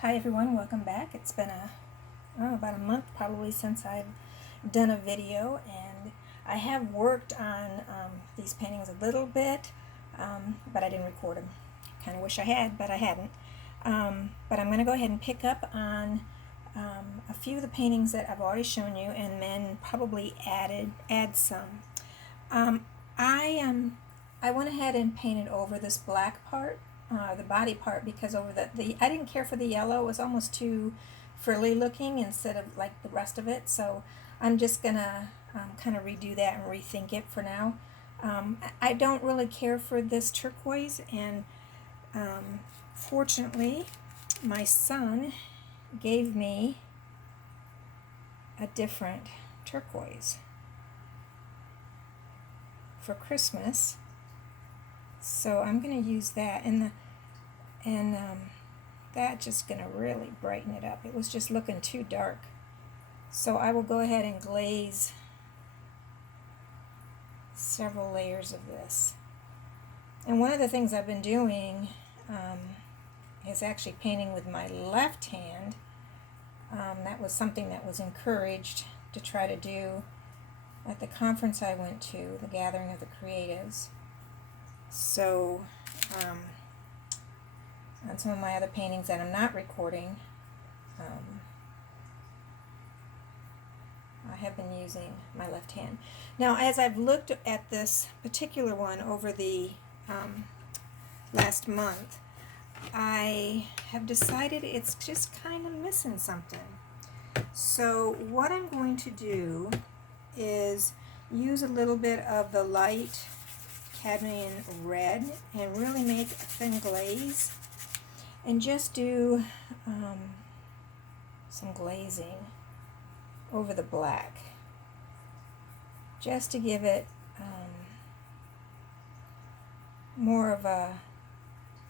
Hi everyone, welcome back. It's been about a month probably since I've done a video, and I have worked on these paintings a little bit, but I didn't record them. Kind of wish I had, but I hadn't. But I'm going to go ahead and pick up on a few of the paintings that I've already shown you, and then probably add some. I went ahead and painted over this black part, the body part, because over the I didn't care for the yellow. It was almost too frilly looking instead of like the rest of it. So I'm just gonna kind of redo that and rethink it for now. I don't really care for this turquoise, and fortunately, my son gave me a different turquoise for Christmas. So I'm going to use that, and that's just going to really brighten it up. It was just looking too dark. So I will go ahead and glaze several layers of this. And one of the things I've been doing is actually painting with my left hand. That was something that was encouraged to try to do at the conference I went to, the Gathering of the Creatives. So on some of my other paintings that I'm not recording, I have been using my left hand. Now, as I've looked at this particular one over the last month, I have decided it's just kind of missing something. So what I'm going to do is use a little bit of the light cadmium red and really make a thin glaze, and just do some glazing over the black, just to give it more of a,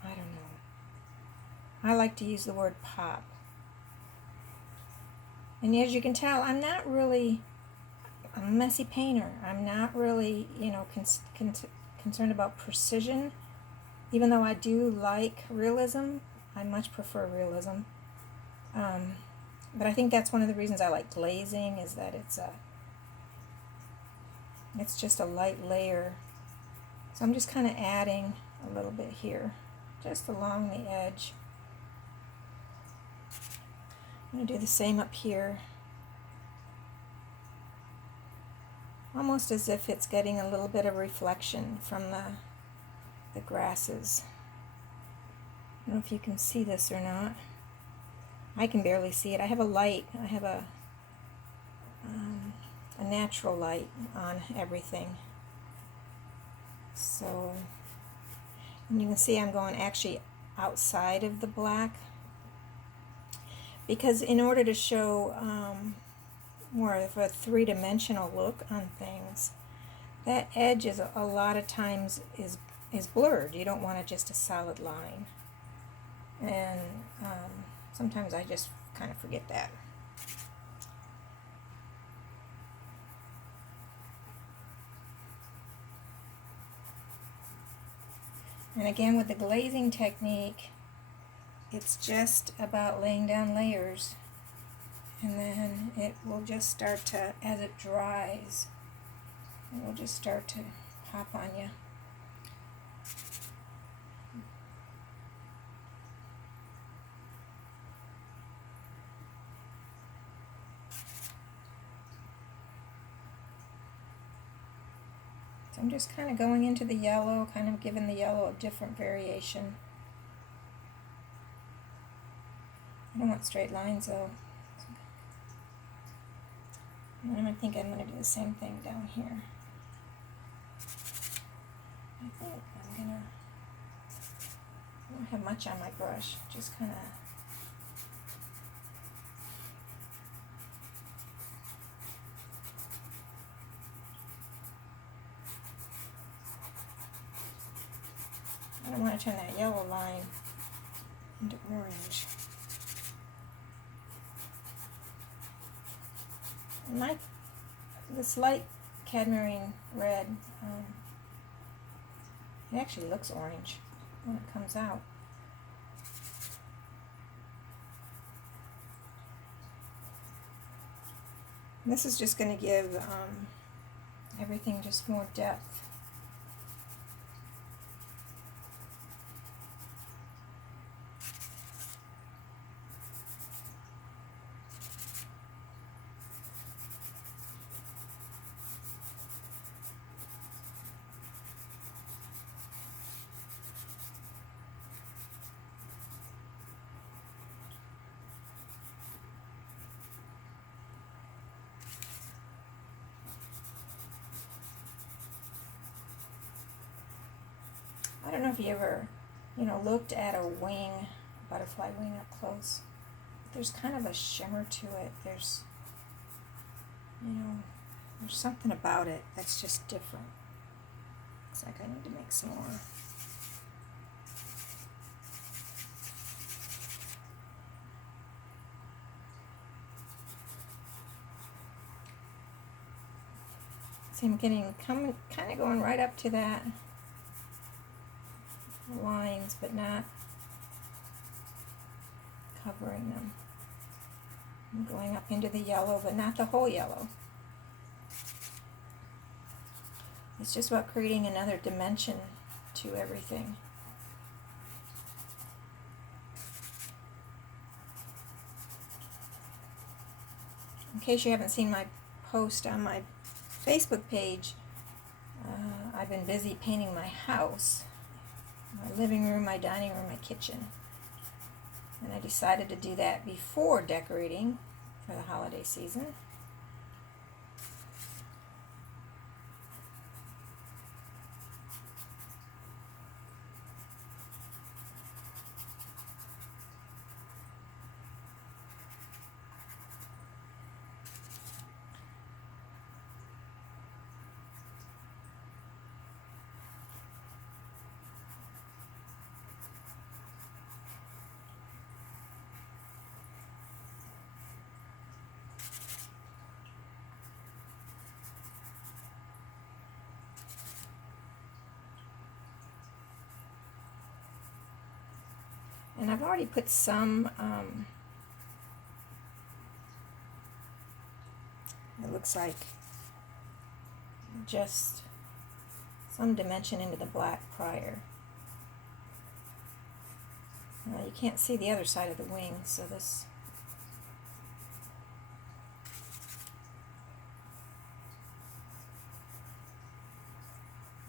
I don't know, I like to use the word pop. And as you can tell, I'm not really a messy painter. I'm not really, concerned about precision. Even though I do like realism, I much prefer realism. But I think that's one of the reasons I like glazing, is that it's just a light layer. So I'm just kind of adding a little bit here, just along the edge. I'm going to do the same up here, almost as if it's getting a little bit of reflection from the grasses. I don't know if you can see this or not. I can barely see it. I have a light. I have a natural light on everything. So, and you can see I'm going actually outside of the black, because in order to show more of a three-dimensional look on things, that edge is a lot of times is blurred. You don't want just a solid line, and sometimes I just kind of forget that. And again, with the glazing technique, it's just about laying down layers, and then it will just start to, as it dries, it will just start to pop on you. So I'm just kind of going into the yellow, kind of giving the yellow a different variation. I don't want straight lines though. And I think I'm going to do the same thing down here. I think I don't have much on my brush, just kind of I don't want to turn that yellow line into orange. And this light cadmium red, it actually looks orange when it comes out. This is just going to give everything just more depth. I don't know if you ever, looked at a wing, butterfly wing up close. There's kind of a shimmer to it. There's something about it that's just different. Looks like I need to make some more. See, I'm kind of going right up to that lines, but not covering them. I'm going up into the yellow, but not the whole yellow. It's just about creating another dimension to everything. In case you haven't seen my post on my Facebook page, I've been busy painting my house. My living room, my dining room, my kitchen. And I decided to do that before decorating for the holiday season. And I've already put some, it looks like just some dimension into the black prior. Now you can't see the other side of the wing, so this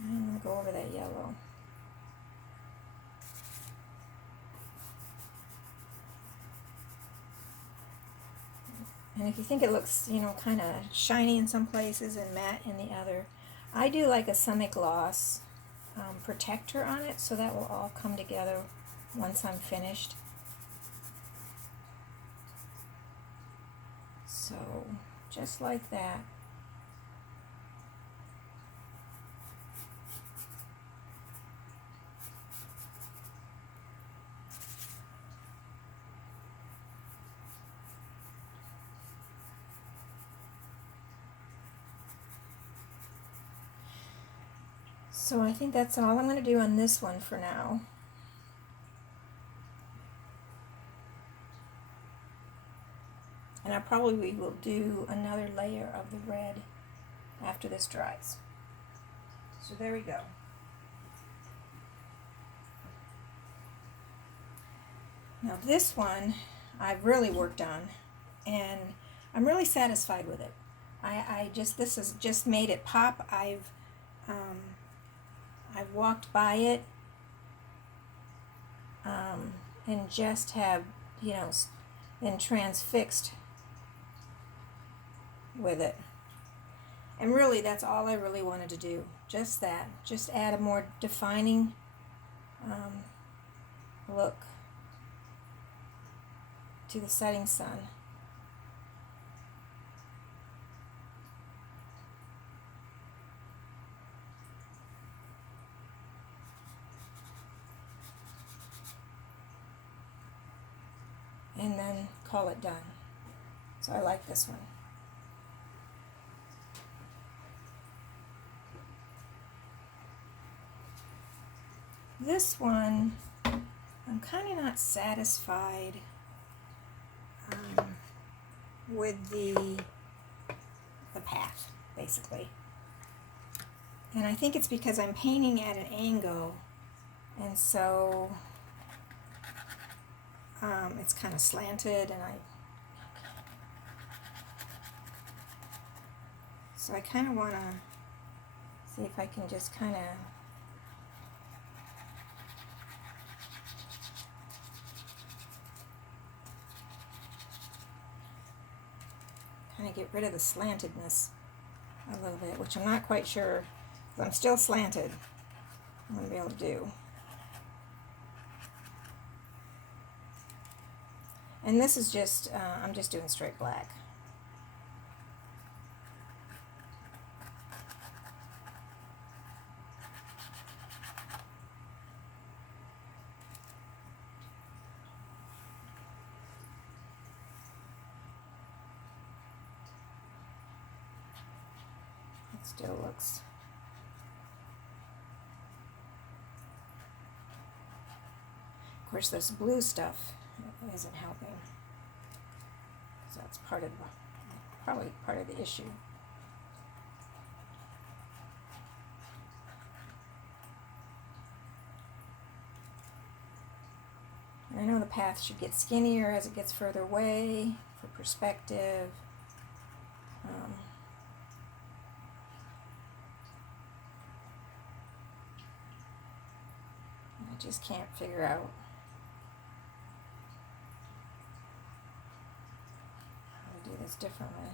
I'm going to go over that yellow. And if you think it looks, kind of shiny in some places and matte in the other, I do like a semi-gloss protector on it, so that will all come together once I'm finished. So, just like that. So I think that's all I'm going to do on this one for now. And I probably will do another layer of the red after this dries. So there we go. Now this one I've really worked on, and I'm really satisfied with it. This has just made it pop. I've walked by it and just have, been transfixed with it. And really, that's all I really wanted to do. Just that. Just add a more defining look to the setting sun. And then call it done. So I like this one. This one, I'm kind of not satisfied with the the path, basically. And I think it's because I'm painting at an angle, and so it's kind of slanted, and so I kind of want to see if I can just kind of get rid of the slantedness a little bit, which I'm not quite sure, because I'm still slanted, I'm going to be able to do. And this is just, I'm just doing straight black. It still looks. Of course, this blue stuff isn't helping, because that's probably part of the issue. I know the path should get skinnier as it gets further away for perspective. I just can't figure out how to do this differently.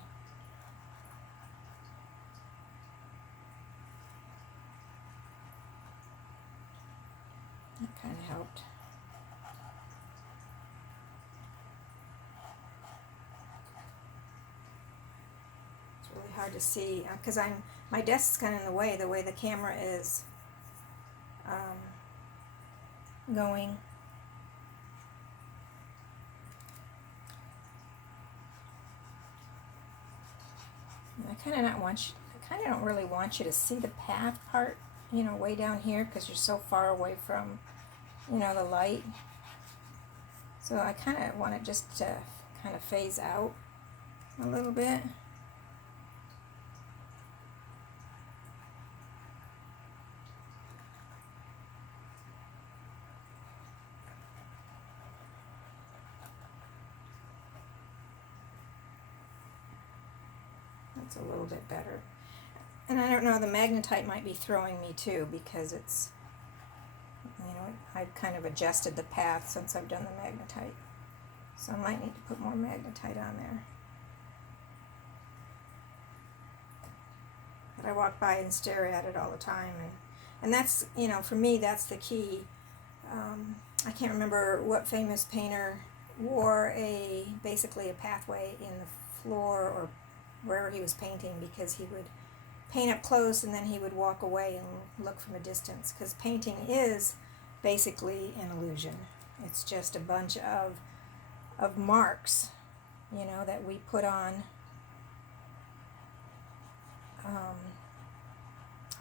That kind of helped. It's really hard to see because my desk's kind of in the way the camera is going. And I kind of don't really want you to see the path part, way down here, because you're so far away from, the light. So I kind of want it just to kind of phase out a little bit. That's a little bit better. And I don't know, the magnetite might be throwing me too, because it's, I've kind of adjusted the path since I've done the magnetite. So I might need to put more magnetite on there. But I walk by and stare at it all the time. And that's, for me, that's the key. I can't remember what famous painter wore basically a pathway in the floor or wherever he was painting, because he would paint up close and then he would walk away and look from a distance, because painting is basically an illusion. It's just a bunch of marks, that we put on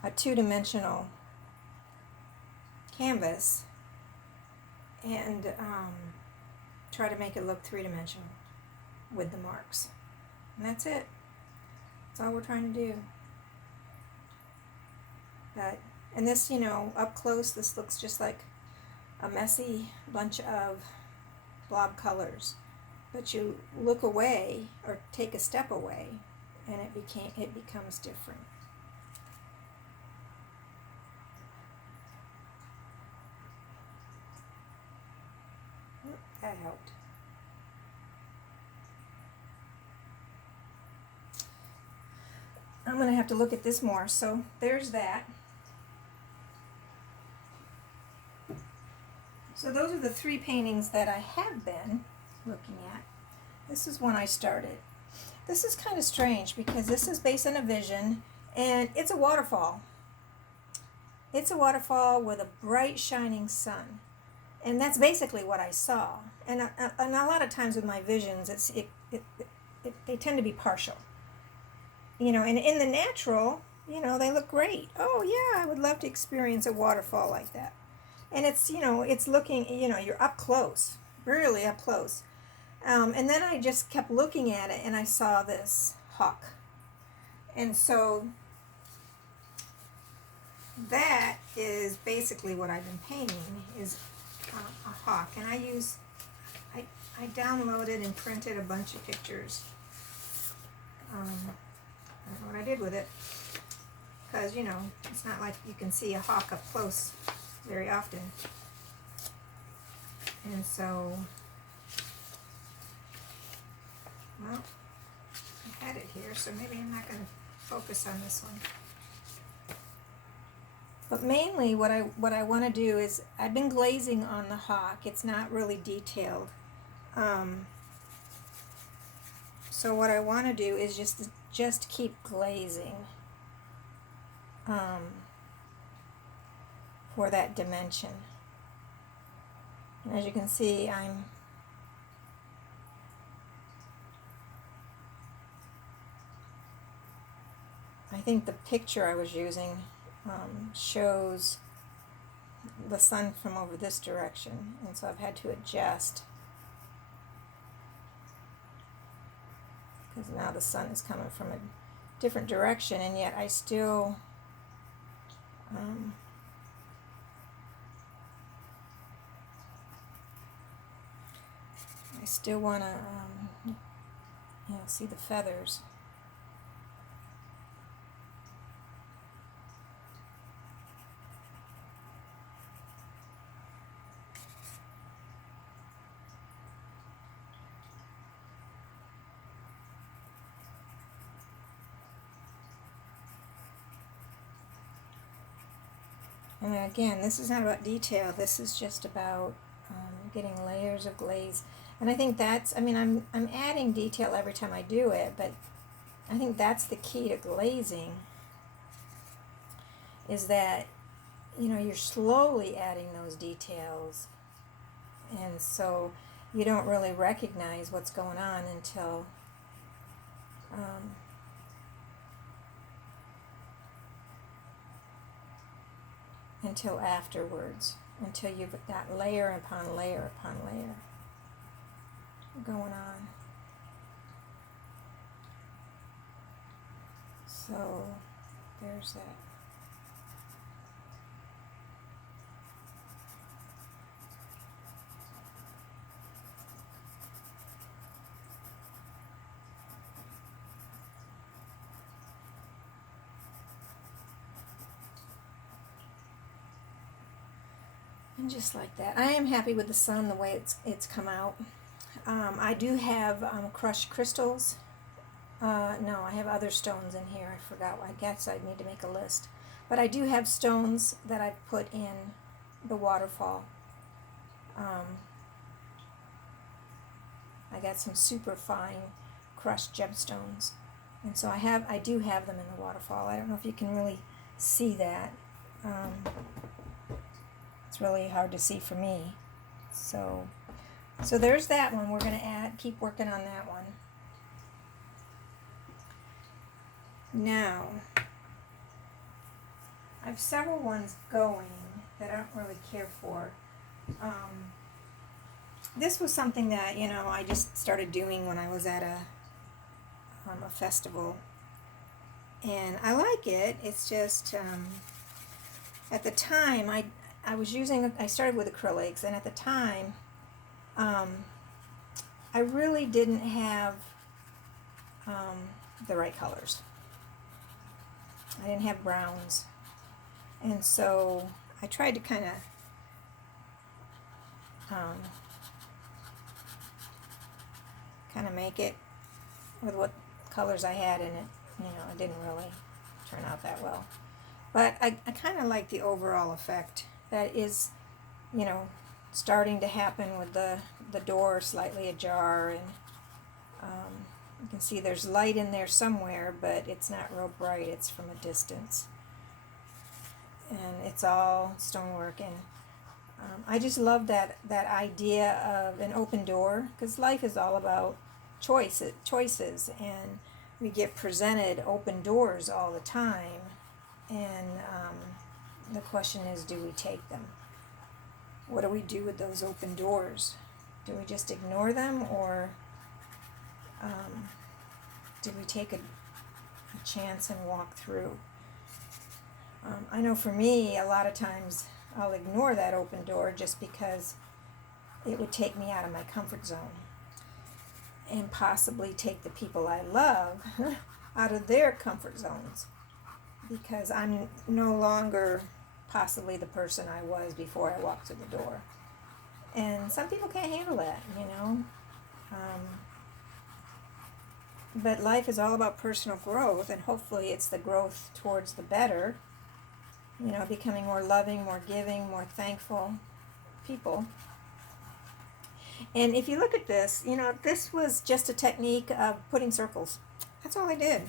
a two-dimensional canvas and try to make it look three-dimensional with the marks. And that's it. That's all we're trying to do. And this, up close, this looks just like a messy bunch of blob colors. But you look away or take a step away, and it becomes different. That helped. I'm going to have to look at this more. So there's that. So those are the 3 paintings that I have been looking at. This is one I started. This is kind of strange because this is based on a vision, and it's a waterfall. It's a waterfall with a bright shining sun. And that's basically what I saw. And a lot of times with my visions, they tend to be partial. And in the natural, they look great. Oh yeah, I would love to experience a waterfall like that. And it's, it's looking, you're up close, really up close. And then I just kept looking at it, and I saw this hawk. And so that is basically what I've been painting, is a hawk. And I downloaded and printed a bunch of pictures. I don't know what I did with it, because, you know, it's not like you can see a hawk up close very often. And so, well, I had it here, so maybe I'm not going to focus on this one. But mainly what I want to do is, I've been glazing on the hawk. It's not really detailed. So what I want to do is just keep glazing for that dimension. And as you can see, I think the picture I was using shows the sun from over this direction, and so I've had to adjust, because now the sun is coming from a different direction, and yet I still want to see the feathers. And again, this is not about detail. This is just about getting layers of glaze. And I think that's, I mean, I'm adding detail every time I do it, but I think that's the key to glazing, is that, you know, you're slowly adding those details. And so you don't really recognize what's going on until afterwards, until you've got layer upon layer upon layer going on. So there's that. And just like that, I am happy with the sun, the way it's come out. I do have crushed crystals. No, I have other stones in here. I forgot. I guess I'd need to make a list. But I do have stones that I've put in the waterfall. I got some super fine crushed gemstones, and so I do have them in the waterfall. I don't know if you can really see that. It's really hard to see for me. So there's that one. We're going to keep working on that one. Now, I have several ones going that I don't really care for. This was something that, you know, I just started doing when I was at a festival, and I like it. It's just at the time I started with acrylics, and at the time I really didn't have the right colors. I didn't have browns, and so I tried to kind of make it with what colors I had in it. You know, it didn't really turn out that well. But I kind of like the overall effect that is, you know, starting to happen with the door slightly ajar, and you can see there's light in there somewhere, but it's not real bright. It's from a distance. And it's all stonework, and I just love that idea of an open door, because life is all about choices, and we get presented open doors all the time, and the question is, do we take them? What do we do with those open doors? Do we just ignore them, or do we take a chance and walk through. I know for me, a lot of times I'll ignore that open door just because it would take me out of my comfort zone and possibly take the people I love out of their comfort zones, because I'm no longer possibly the person I was before I walked through the door. And some people can't handle that, you know. But life is all about personal growth, and hopefully it's the growth towards the better, you know, becoming more loving, more giving, more thankful people. And if you look at this, you know, this was just a technique of putting circles. That's all I did.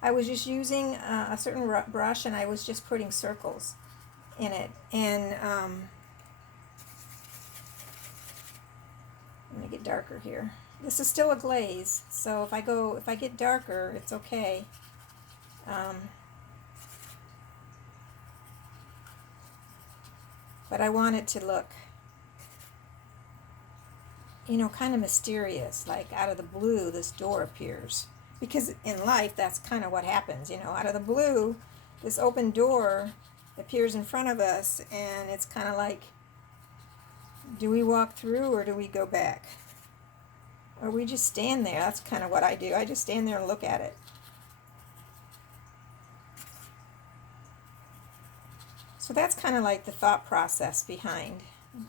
I was just using a certain brush, and I was just putting circles in it. And let me get darker here. This is still a glaze, so if I get darker, it's okay. But I want it to look, you know, kind of mysterious, like out of the blue this door appears. Because in life, that's kind of what happens, you know, out of the blue, this open door appears in front of us, and it's kind of like, do we walk through or do we go back? Or we just stand there. That's kind of what I do. I just stand there and look at it. So that's kind of like the thought process behind,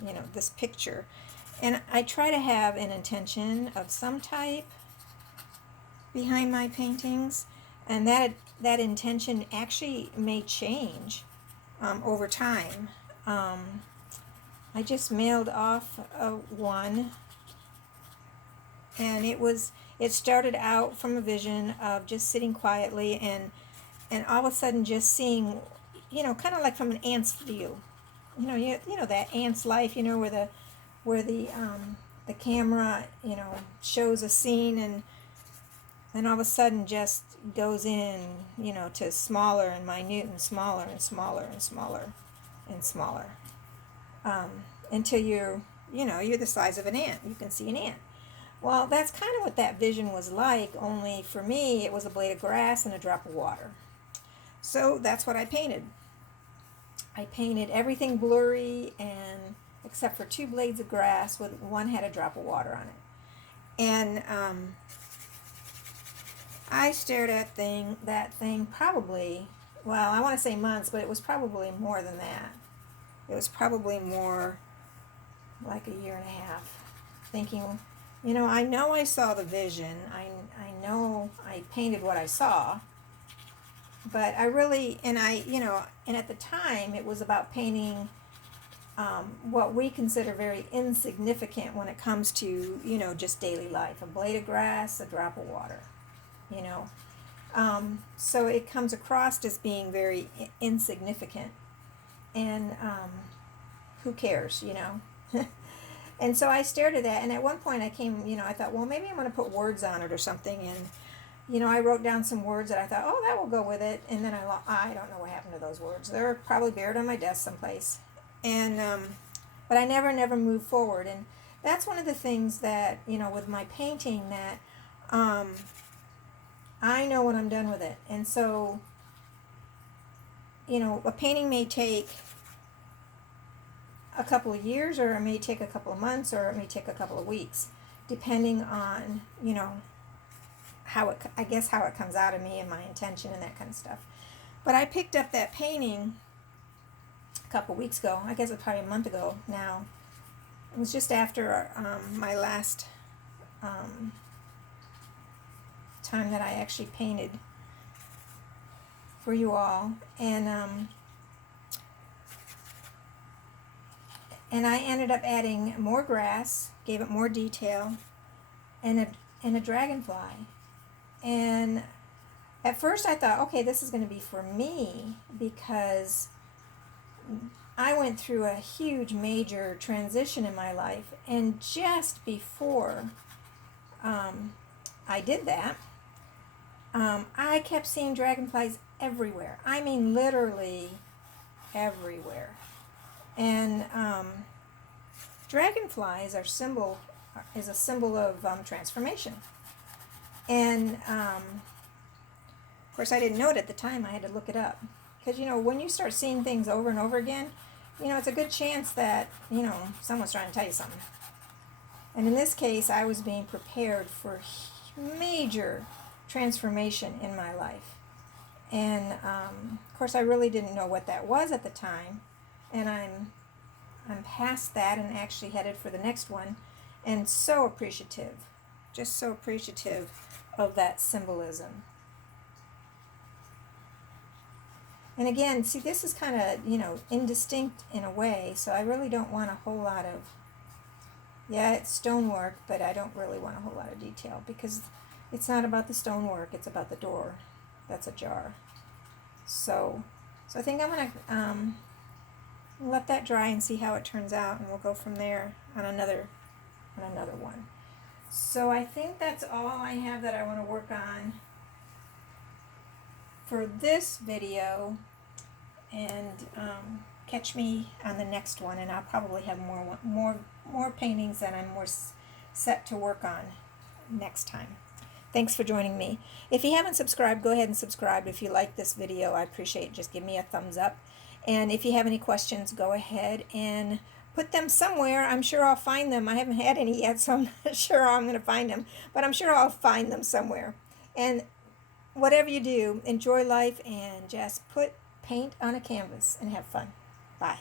you know, this picture. And I try to have an intention of some type behind my paintings, and that intention actually may change over time. I just mailed off one, and it started out from a vision of just sitting quietly and all of a sudden just seeing, you know, kind of like from an ant's view. You know that ant's life, you know, where the camera, you know, shows a scene, and then all of a sudden just goes in, you know, to smaller and minute and smaller and smaller and smaller and smaller, until you're the size of an ant. You can see an ant. Well, that's kind of what that vision was like, only for me it was a blade of grass and a drop of water. So that's what I painted. I painted everything blurry, and except for two blades of grass, with one had a drop of water on it. And I stared at that thing probably, well, I want to say months, but it was probably more than that. It was probably more like a year and a half, thinking, you know, I know I saw the vision. I know I painted what I saw. But I really, and at the time it was about painting what we consider very insignificant when it comes to, you know, just daily life. A blade of grass, a drop of water, you know. So it comes across as being very insignificant. And who cares, you know? And so I stared at that, and at one point I thought, well, maybe I'm going to put words on it or something, and, you know, I wrote down some words that I thought, oh, that will go with it, and then I don't know what happened to those words. They're probably buried on my desk someplace, and, but I never moved forward, and that's one of the things that, you know, with my painting, that I know when I'm done with it, and so, you know, a painting may take a couple of years, or it may take a couple of months, or it may take a couple of weeks, depending on, you know, how it comes out of me and my intention and that kind of stuff. But I picked up that painting a couple of weeks ago. I guess it's probably a month ago now. It was just after my last time that I actually painted for you all, and I ended up adding more grass, gave it more detail, and a dragonfly. And at first I thought, okay, this is going to be for me, because I went through a huge major transition in my life, and just before I did that, I kept seeing dragonflies everywhere. I mean, literally everywhere. And dragonflies is a symbol of transformation. And course, I didn't know it at the time. I had to look it up. Because, when you start seeing things over and over again, it's a good chance that, someone's trying to tell you something. And in this case, I was being prepared for major transformation in my life. And, of course, I really didn't know what that was at the time. And I'm past that and actually headed for the next one. And so appreciative, just so appreciative of that symbolism. And again, see, this is kind of, indistinct in a way, so I really don't want a whole lot of, yeah, it's stonework, but I don't really want a whole lot of detail because it's not about the stonework, it's about the door that's ajar. So I think I'm going to let that dry and see how it turns out, and we'll go from there on another one. So I think that's all I have that I want to work on for this video, and catch me on the next one, and I'll probably have more paintings that I'm more set to work on next time. Thanks for joining me. If you haven't subscribed, go ahead and subscribe. If you like this video, I appreciate it. Just give me a thumbs up. And if you have any questions, go ahead and put them somewhere. I'm sure I'll find them. I haven't had any yet, so I'm not sure how I'm going to find them, but I'm sure I'll find them somewhere. And whatever you do, enjoy life and just put paint on a canvas and have fun. Bye.